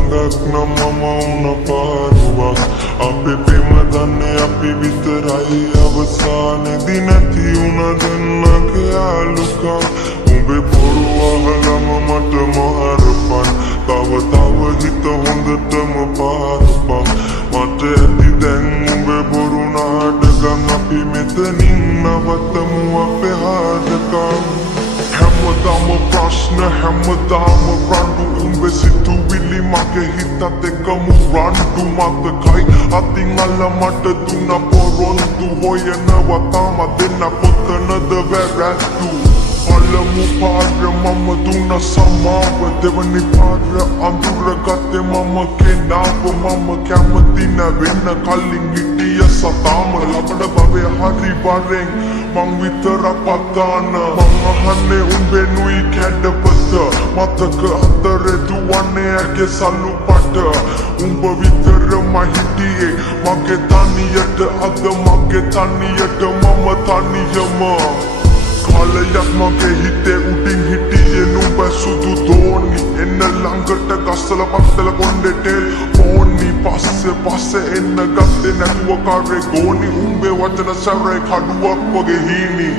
ගඟක් නම් මම උන පාරුවක් අපේ පෙම දන්නේ අපි විතරයි අවසානේදී නැති උන දෙන්නගේ යාළුකම් උඹේ බොරු අහලම මට මහරපන් තව හිත හොඳටම පාරපන් මට ඇති දැන් උඹේ බොරු නාටකම් අපි මෙතනින් නවත්තමු අපේ හාදකම් හැමදාම ප්‍රශ්න හැමදාම රණ්ඩු උඹේ සිතුවිලි මගේ හිතත් එක්කම රණ්ඩු මතකයි අතින් අල්ල මට දුන්න පොරොන්දු හොයනවා තාම දෙන්න පොතනද වැරැද්දු පළමු පාර මම දුන්න සමාව දෙවනි පාර අඳුරගත්තේ මම කෙනාව මම කැමති නැවෙන්න කලින් හිටිය සතාම ලබන භවය හරි බරෙන් මං විතරක් පතාන මං අහන්නේ උඹෙනුයි කැඩපත මතක අතරේ දුවන්නේ ඇගේ සල්ලු පට උඹ විතරම හිටියේ මගේ තනියට අද මගේ තනියට මම තනියම කාලයක් මගේ හිතේ උඩින් හිටියේ නුඹ සුදු දෝනි එන්න ළඟට ගස්සල පත්තල කොණ්ඩෙට ඕනි පස්සේ එන්න ගත්තේ නැතුව කරේ ගෝනි උඹේ වචන සැරේ කඩුවක් වගේ හීනි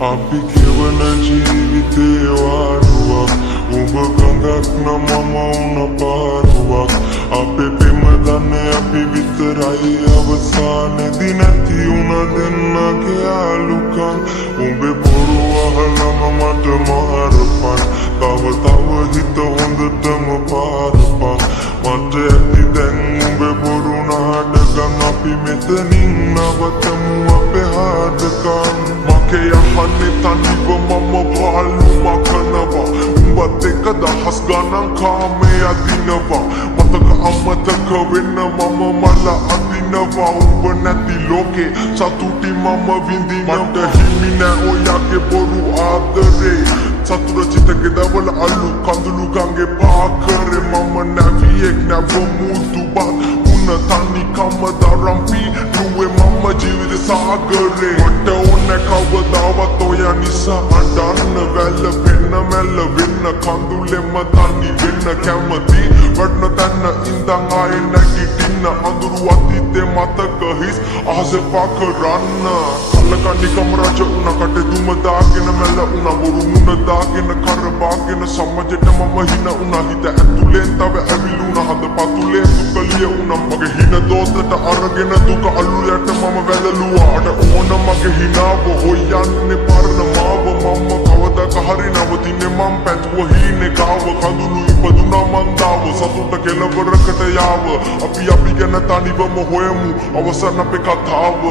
අපි කෙවන ජීවිතේ වාරුවක් උඹ ගඟක් නම් මම උන පාරුවක් අපේ පෙම දන්නේ අපි විතරයි අවසානේදී නැති උන දෙන්නගේ යාළුකම් උඹේ බොරු අහලම මට මහරපන් තව හිත හොඳටම පාරපන් මට ඇති දැන් උඹේ බොරු නාටකම් අපි මෙතනින් නවත්තමු අපේ හාදකම් මගේ යහන්නේ තනිව මම පාලු මකනවා උඹත් එක්ක දහස් ගණන් කාමේ අදිනවා මතක අමතක වෙන්න මම මල අදිනවා උඹ නැති ලෝකේ සතුටි මම විඳිනවා මට හිමි නෑ ඔයාගේ බොරු ආදරේ සතුර චිතගේ දවල අලු කඳුළු ගංගේ පාකරේ මම නැවියෙක් නැව මුතු බත් උන තනි කම දරම්පි නුවේ මම ජීවිත සාගරේ මට ඕන කවදාවත් ඔය නිසා අඬන්න වැළපෙන්න මැල්ල වෙන්න කඳුලෙම තනි වෙන්න කැමති වඩන තැන්න ඉඳන් ආයේ නැගිටින්න අඳුරු අතීතේ මතක හිස් ආසෙ පාකරන්න කල්ලකණ්ඩිකම රජ උන කටේ දුම දාගෙන මැල්ල උන බොරු මුණ දාගෙන කරබාගෙන සමජෙට මම හින උන හිත ඇතුලෙන් තව ඇවිලුණ හද පතුලේ දුකලිය උන මගේ හින දෝතට අරගෙන දුක අල්ලුලට මම වැදලුවා අඩ ඕන මගේ හිනාව හොයන්නේ පරණ මාව මම කවදක හරි නවතින්නේ මම පැතුව හීනේ ගාව කඳුළු ඉපදුනා මන්දාව සතුට කෙලවරකට යාව අපි ගැන තනිවම හොයමු අවසන් අපේ කතාව